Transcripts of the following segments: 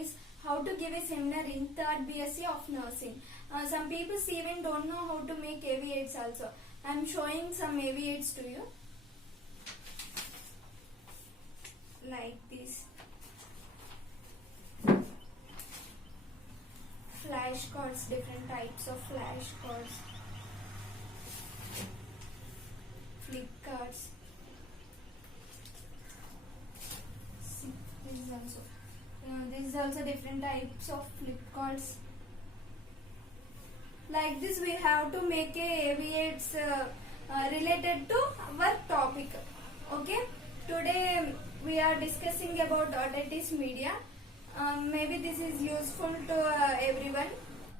is how to give a seminar in third BSc of nursing. Some people even don't know how to make AV aids also. I am showing some AV aids to you. Like this. Flashcards, different types of flashcards. Flip cards. See, this is also different types of flip cards. Like this, we have to make a AV aids related to our topic. Okay, today we are discussing about otitis media. Maybe this is useful to everyone.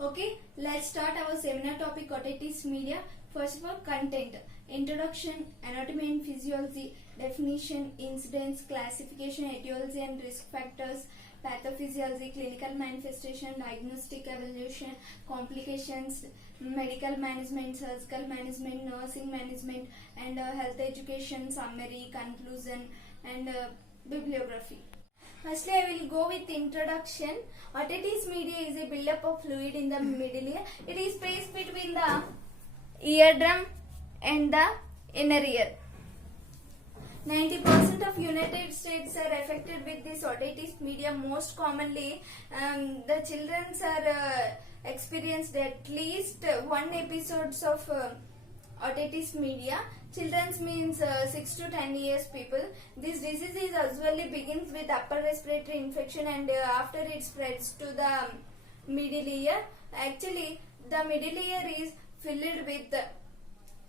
Okay, let's start our seminar topic, otitis media. First of all, content, introduction, anatomy and physiology, definition, incidence, classification, etiology and risk factors, pathophysiology, clinical manifestation, diagnostic evaluation, complications, medical management, surgical management, nursing management, and health education, summary, conclusion, and bibliography. Firstly, I will go with introduction. Otitis media is a buildup of fluid in the middle ear. It is space between the eardrum and the inner ear. 90% of United States are affected with this otitis media. Most commonly, the children are experienced at least one episodes of otitis media. Children's means 6 to 10 years people. This disease is usually begins with upper respiratory infection and after it spreads to the middle ear. Actually, the middle ear is filled with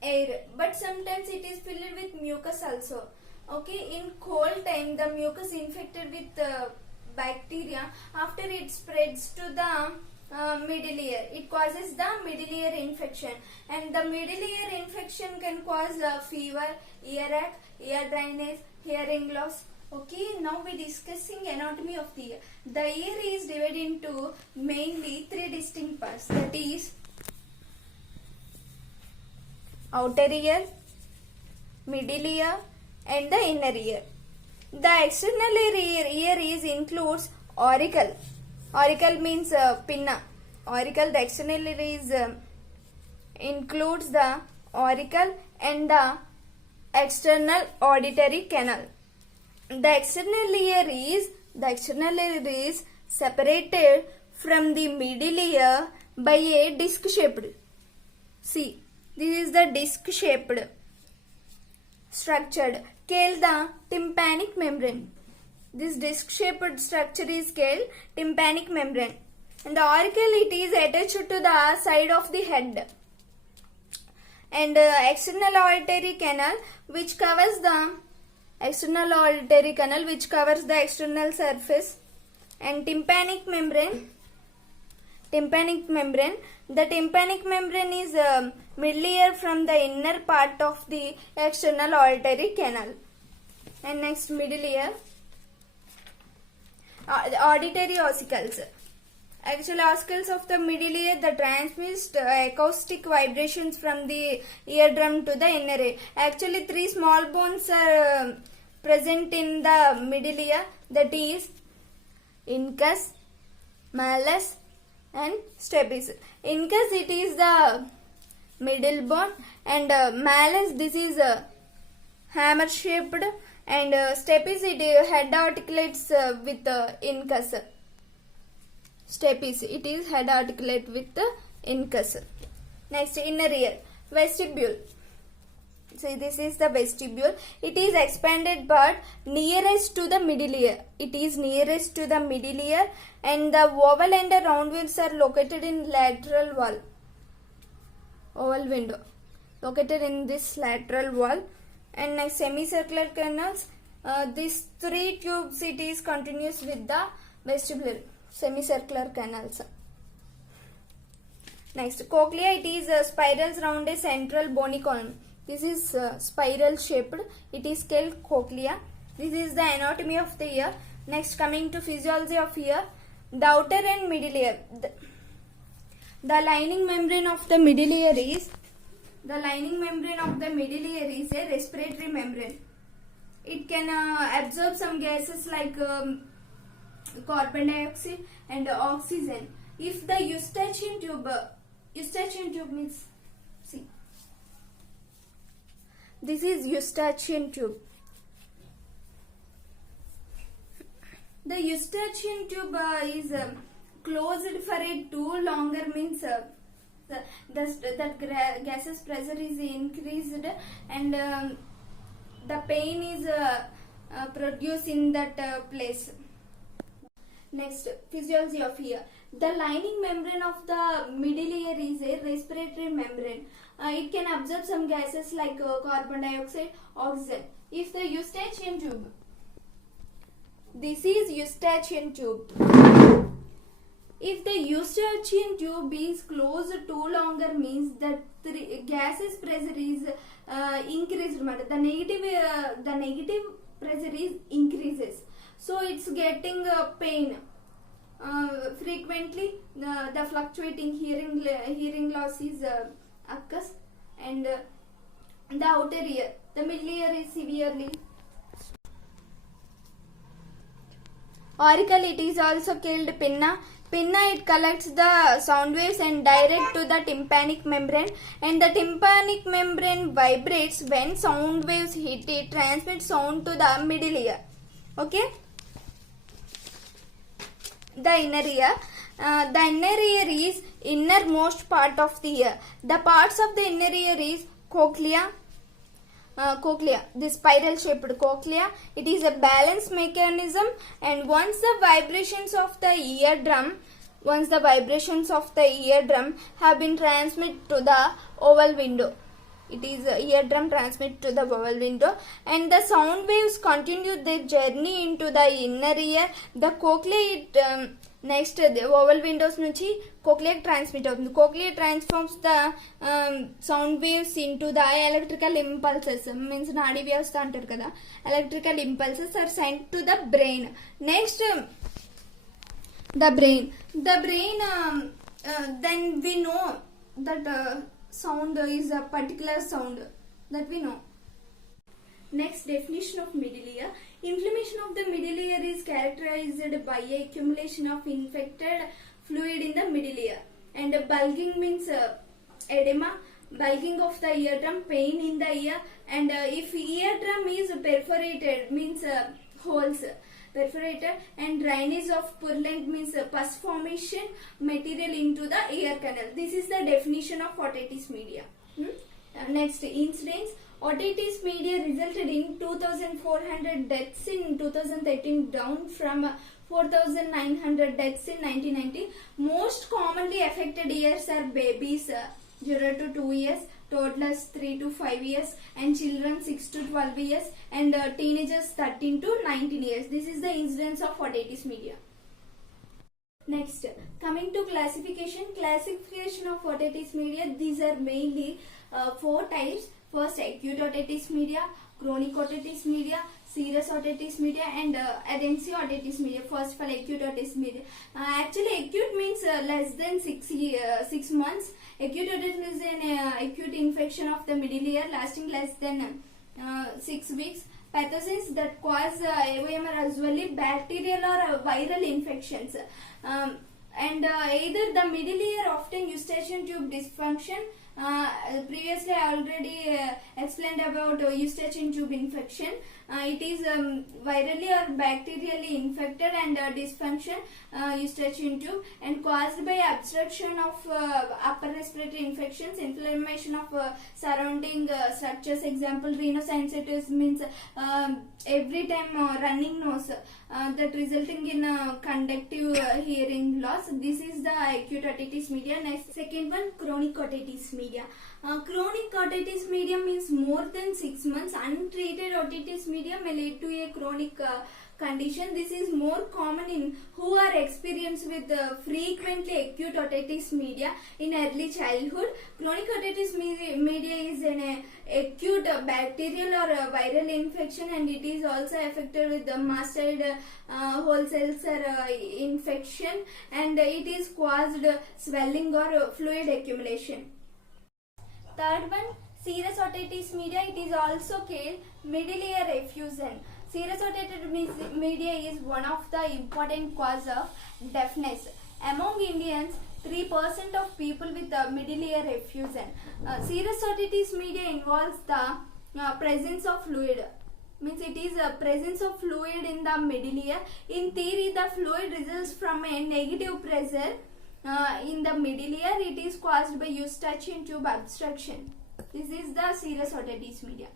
air, but sometimes it is filled with mucus also. Okay, in cold time the mucus infected with bacteria. After it spreads to the middle ear, it causes the middle ear infection, and the middle ear infection can cause fever, earache, ear dryness, hearing loss. Okay, now we discussing anatomy of the ear. The ear is divided into mainly three distinct parts, that is outer ear, middle ear and the inner ear. The external ear is includes auricle. Auricle means pinna. Auricle, the external ear is includes the auricle and the external auditory canal. The external ear is separated from the middle ear by a disc shaped. See, this is the disc shaped structured called the tympanic membrane. This disc shaped structure is called tympanic membrane, and the auricle it is attached to the side of the head, and external auditory canal which covers the external surface, and tympanic membrane. The tympanic membrane is middle ear from the inner part of the external auditory canal. And next, middle ear, auditory ossicles. Actually, ossicles of the middle ear that transmit acoustic vibrations from the eardrum to the inner ear. Actually, three small bones are present in the middle ear, that is incus, malleus and stapes. Incus, it is the middle bone, and malleus, this is hammer shaped, and stapes, it head articulates with incus. Stapes, it is head articulate with the incus. Next, inner ear, vestibule. See, this is the vestibule. It is expanded but nearest to the middle ear. It is nearest to the middle ear, and the oval and the round windows are located in lateral wall. Oval window located in this lateral wall. And next, semicircular canals. These three tubes, it is continuous with the vestibule. Semicircular canals. Next, cochlea, it is spirals around a central bony column. This is spiral shaped. It is called cochlea. This is the anatomy of the ear. Next, coming to physiology of ear, the outer and middle ear. The lining membrane of the middle ear is a respiratory membrane. It can absorb some gases like carbon dioxide and oxygen. If the Eustachian tube means, see, this is Eustachian tube. The Eustachian tube is closed for a too longer means that gaseous pressure is increased and the pain is produced in that place. Next, physiology of ear. The lining membrane of the middle ear is a respiratory membrane. It can absorb some gases like carbon dioxide, oxygen. If the Eustachian tube, this is Eustachian tube. If the Eustachian tube is closed too longer means that the gaseous pressure is increased. The negative pressure is increases. So it's getting pain. Frequently, the fluctuating hearing loss is occurs, and the outer ear, the middle ear is severely. Auricle, it is also called pinna. Pinna, it collects the sound waves and direct to the tympanic membrane, and the tympanic membrane vibrates when sound waves hit it, transmits sound to the middle ear. Okay. The inner ear. The inner ear is innermost part of the ear. The parts of the inner ear is cochlea, the spiral shaped cochlea. It is a balance mechanism, and once the vibrations of the eardrum have been transmitted to the oval window. It is eardrum transmit to the oval window, and the sound waves continue their journey into the inner ear. The cochlea, next the oval windows nunchi cochlea transmit avutundi. Cochlea transforms the sound waves into the electrical impulses, means nadi vyavastha antaru kada. Electrical impulses are sent to the brain. Next, the brain. Then we know that sound is a particular sound that we know. Next, definition of middle ear. Inflammation of the middle ear is characterized by accumulation of infected fluid in the middle ear, and bulging means edema, bulging of the eardrum, pain in the ear, and if eardrum is perforated means holes perforated, and drainage of purulent means pus formation material into the ear canal. This is the definition of otitis media. Next, incidence. Otitis media resulted in 2,400 deaths in 2013, down from 4,900 deaths in 1990. Most commonly affected ears are babies 0 to 2 years, toddlers 3 to 5 years, and children 6 to 12 years, and teenagers 13 to 19 years. This is the incidence of otitis media. Next, coming to classification of otitis media. These are mainly 4 types. First, acute otitis media, chronic otitis media, serious otitis media, and advanced otitis media. First of all, acute otitis media. Actually, acute means less than 6 months. Acute otitis is an acute infection of the middle ear lasting less than 6 weeks. Pathogens that cause AOM are usually bacterial or viral infections. And either the middle ear, often Eustachian tube dysfunction. Previously I already explained about Eustachian tube infection. It is virally or bacterially infected and dysfunction Eustachian tube, and caused by obstruction of upper respiratory infections, inflammation of surrounding structures. Example, rhinosinusitis means every time running nose, that resulting in conductive hearing loss. This is the acute otitis media. Next, second one, chronic otitis media. Chronic otitis media means more than 6 months. Untreated otitis media may lead to a chronic condition. This is more common in who are experienced with frequently acute otitis media in early childhood. Chronic otitis media is an acute bacterial or viral infection, and it is also affected with the mastoid whole cells infection, and it is caused swelling or fluid accumulation. Third one, serious otitis media. It is also called middle ear effusion. Serious audited media is one of the important cause of deafness. Among Indians, 3% of people with middle ear effusion. Serious otitis media involves the presence of fluid. Means it is a presence of fluid in the middle ear. In theory, the fluid results from a negative pressure in the middle ear. It is caused by eustachian tube obstruction. This is the serious otitis media.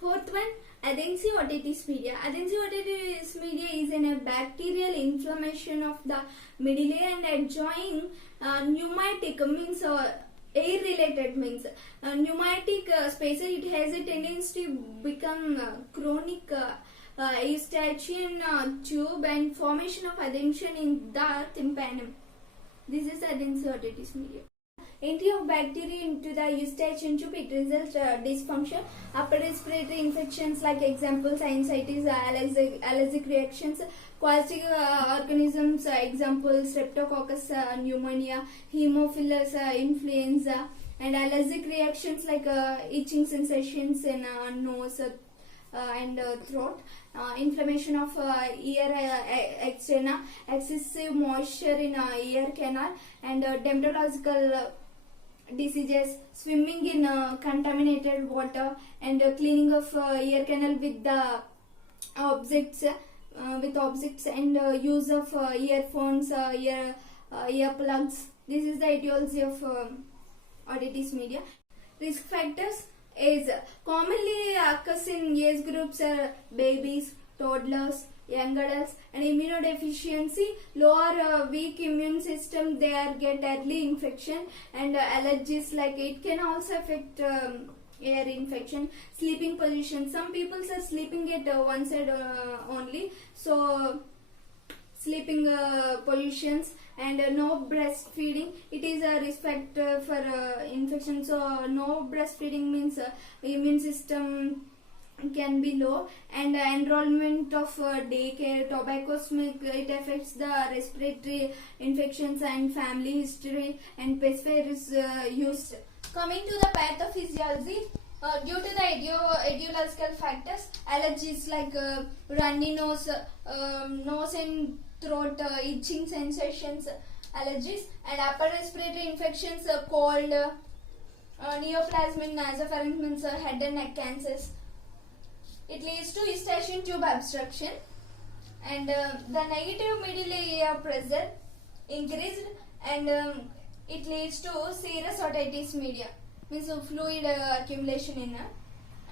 Fourth one, adhesive otitis media. Adhesive otitis media is a bacterial inflammation of the middle ear and adjoining pneumatic means air related means pneumatic spaces. It has a tendency to become chronic eustachian tube and formation of adhesion in the tympanum. This is adhesive otitis media. Entry of bacteria into the eustachian tube, it results dysfunction. Upper respiratory infections like example sinusitis, allergic reactions, aquatic organisms example streptococcus pneumonia, Haemophilus influenza, and allergic reactions like itching sensations in nose and throat, inflammation of ear externa, excessive moisture in ear canal, and dermatological diseases, swimming in contaminated water, and cleaning of ear canal with the objects and use of earphones, earplugs. This is the etiology of otitis media. Risk factors is commonly occurs in age groups are babies, toddlers, young adults, and immunodeficiency, low or weak immune system, they are get early infection, and allergies like it can also affect ear infection. Sleeping position, some people are sleeping at one side only, so sleeping positions, and no breastfeeding, it is a risk factor for infection. So no breastfeeding means immune system can be low, and enrollment of daycare, tobacco smoke, it affects the respiratory infections, and family history, and pacifier is used. Coming to the pathophysiology, due to the etiological factors, allergies like runny nose, nose and throat itching sensations, allergies, and upper respiratory infections, cold, neoplasm in nasopharynx means head and neck cancers. It leads to eustachian tube obstruction, and the negative middle ear pressure increased, and it leads to serious otitis media, means fluid accumulation in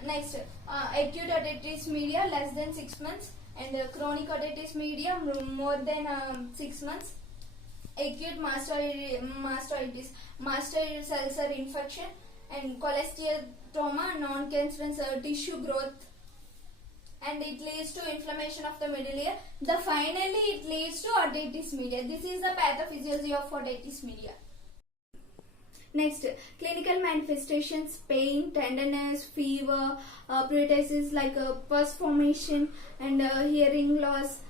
next acute otitis media less than 6 months, and chronic otitis media more than 6 months. Acute mastoiditis, mastoid ulcer infection, and cholesteatoma, non-cancerous tissue growth, and it leads to inflammation of the middle ear. Finally it leads to otitis media. This is the pathophysiology of otitis media. Next, clinical manifestations: pain, tenderness, fever, pruritus like pus formation, and hearing loss.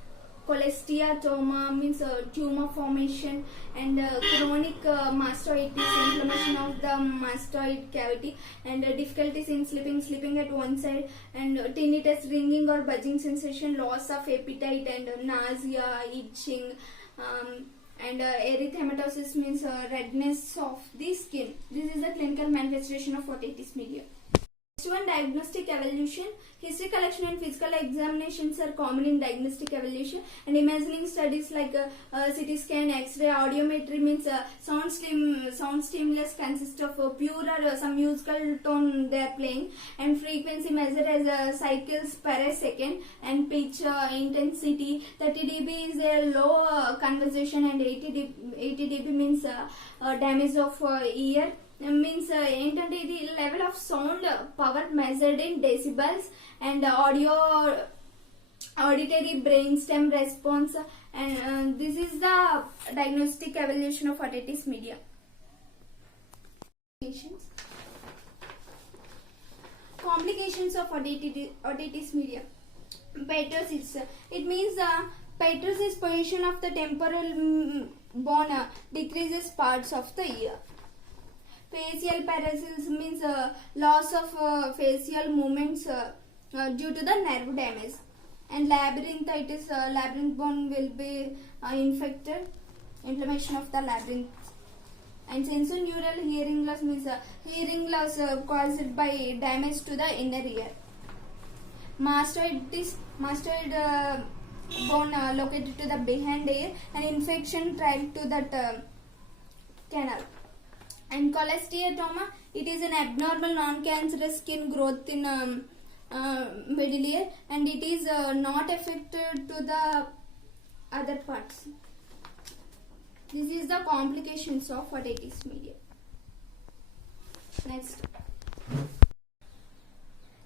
Cholesteatoma means tumor formation, and chronic mastoiditis, inflammation of the mastoid cavity, and difficulties in sleeping at one side, and tinnitus, ringing or buzzing sensation, loss of appetite, and nausea, itching, and erythematosus means redness of the skin. This is the clinical manifestation of otitis media. Next one, diagnostic evaluation. History collection and physical examinations are common in diagnostic evaluation, and imaging studies like CT scan, X-ray, audiometry means sound stimulus consists of pure or some musical tone they are playing, and frequency measured as cycles per second, and pitch intensity. 30 dB is a low conversation, and 80 dB means damage of ear. Means ఏంటంటే ఇది level of sound power measured in decibels, and auditory brainstem response, and this is the diagnostic evaluation of otitis media. Complications of otitis media. Petrosis, it means petrosis position of the temporal bone decreases parts of the ear. Facial paralysis means loss of facial movements due to the nerve damage. And labyrinthitis, labyrinth bone will be infected, inflammation of the labyrinth. And sensorineural hearing loss means hearing loss caused by damage to the inner ear. Mastoid bone located to the behind ear, and infection traveled to that canal. And cholesteatoma, it is an abnormal non-cancerous skin growth in middle ear, and it is not affected to the other parts. This is the complications of otitis media.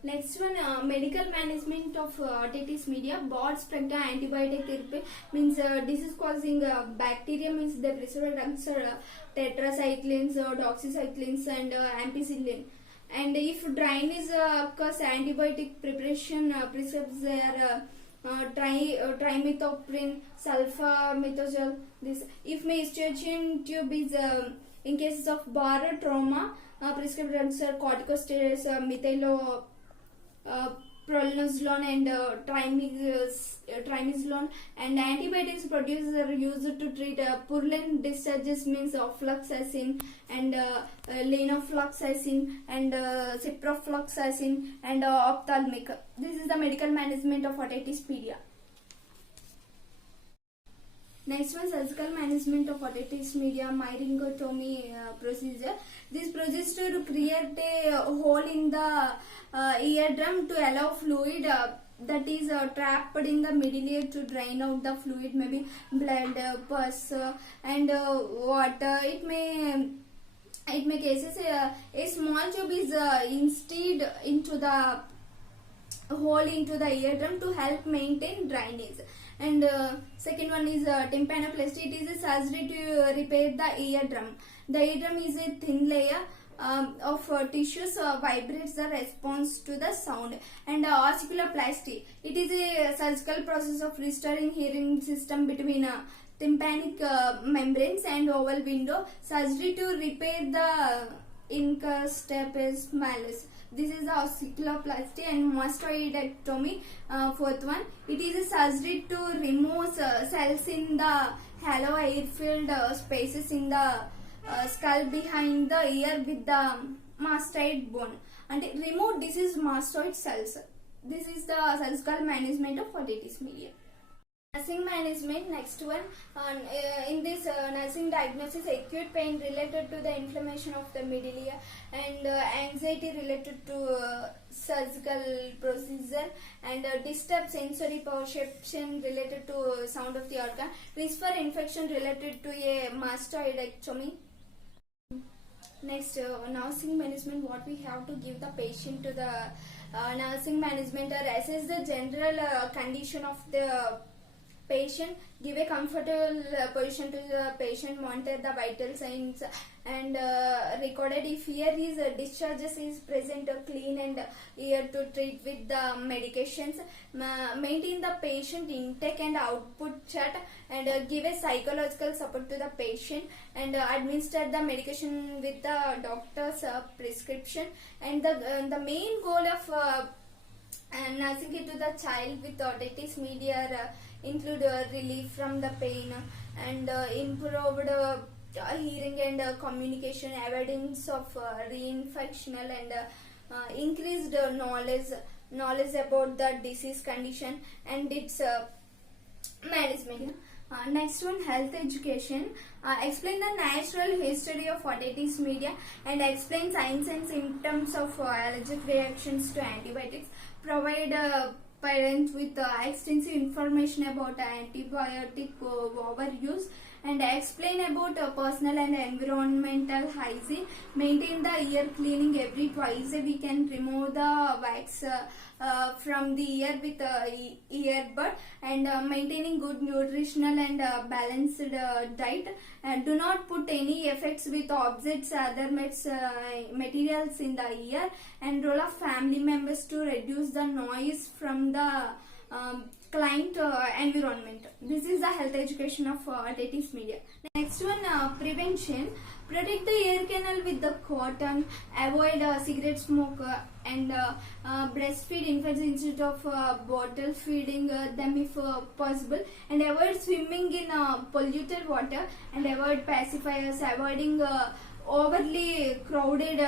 Next one, medical management of otitis media. Broad spectrum antibiotic therapy means disease causing bacteria, means the prescribed drugs are tetracyclines, doxycyclines, and ampicillin. And if dryness occurs, antibiotic preparation prescribes their trimethoprim, sulfamethoxazole. This if menstruation tube is in cases of bar trauma, prescribed drugs are corticosteroids, prolozolone, and triamcinolone. And antibiotics produced are used to treat purulent discharges, means ofloxacin and lenofloxacin and ciprofloxacin and ophthalmic. This is the medical management of otitis media. Next one, surgical management of otitis media, myringotomy procedure. This procedure to create a hole in the eardrum to allow fluid that is trapped in the middle ear to drain out the fluid, maybe blood, pus, and water. It may cases a small tube is instilled into the hole into the eardrum to help maintain drainage. And second one is tympanoplasty. It is a surgery to repair the eardrum. The eardrum is a thin layer of tissues vibrates the response to the sound. And ossiculoplasty, it is a surgical process of restoring hearing system between tympanic membranes and oval window. Surgery to repair the incus stapes malleus. This is the ossiculoplasty. And mastoidectomy, fourth one, it is a surgery to remove cells in the hollow air-filled spaces in the skull behind the ear with the mastoid bone, and remove diseased mastoid cells. This is the surgical management of otitis media. Nursing management, next one. In this nursing diagnosis, acute pain related to the inflammation of the middle ear, and anxiety related to surgical procedure, and disturbed sensory perception related to sound of the organ, risk for infection related to a mastoidectomy. Next, nursing management, what we have to give the patient to the nursing management, or assess the general condition of the patient, give a comfortable position to the patient, monitor the vital signs, and recorded if ear is discharges is present, clean and ear to treat with the medications, maintain the patient intake and output chart, and give a psychological support to the patient, and administer the medication with the doctor's prescription. And the main goal of nursing it to the child with otitis media include relief from the pain, and improved hearing and communication, avoidance of reinfectional, and increased knowledge about the disease condition and its management. Next one, health education. Explain the natural history of otitis media and explain signs and symptoms of allergic reactions to antibiotics. Provide parents with extensive information about antibiotic overuse, and explain about personal and environmental hygiene. Maintain the ear cleaning every twice a week, and remove the wax from the ear with earbud, and maintaining good nutritional and balanced diet. And do not put any effects with objects, other materials in the ear, and role of family members to reduce the noise from the client environment. This is the health education of otitis media. Next one, prevention. Protect the ear canal with the cotton. Avoid cigarette smoke and breastfeed infants instead of bottle feeding them if possible. And avoid swimming in polluted water. And avoid pacifiers. Avoiding overly crowded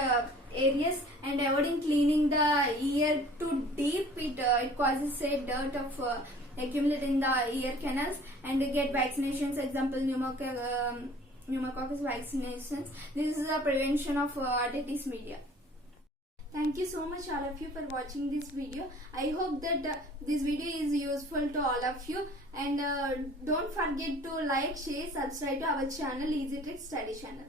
areas, and avoiding cleaning the ear too deep. It causes dirt of accumulate in the ear canals. And get vaccinations, example pneumococcus vaccinations. This is a prevention of otitis media. Thank you so much all of you for watching this video. I hope that this video is useful to all of you, and don't forget to like, share, subscribe to our channel Easy Tricks Study Channel.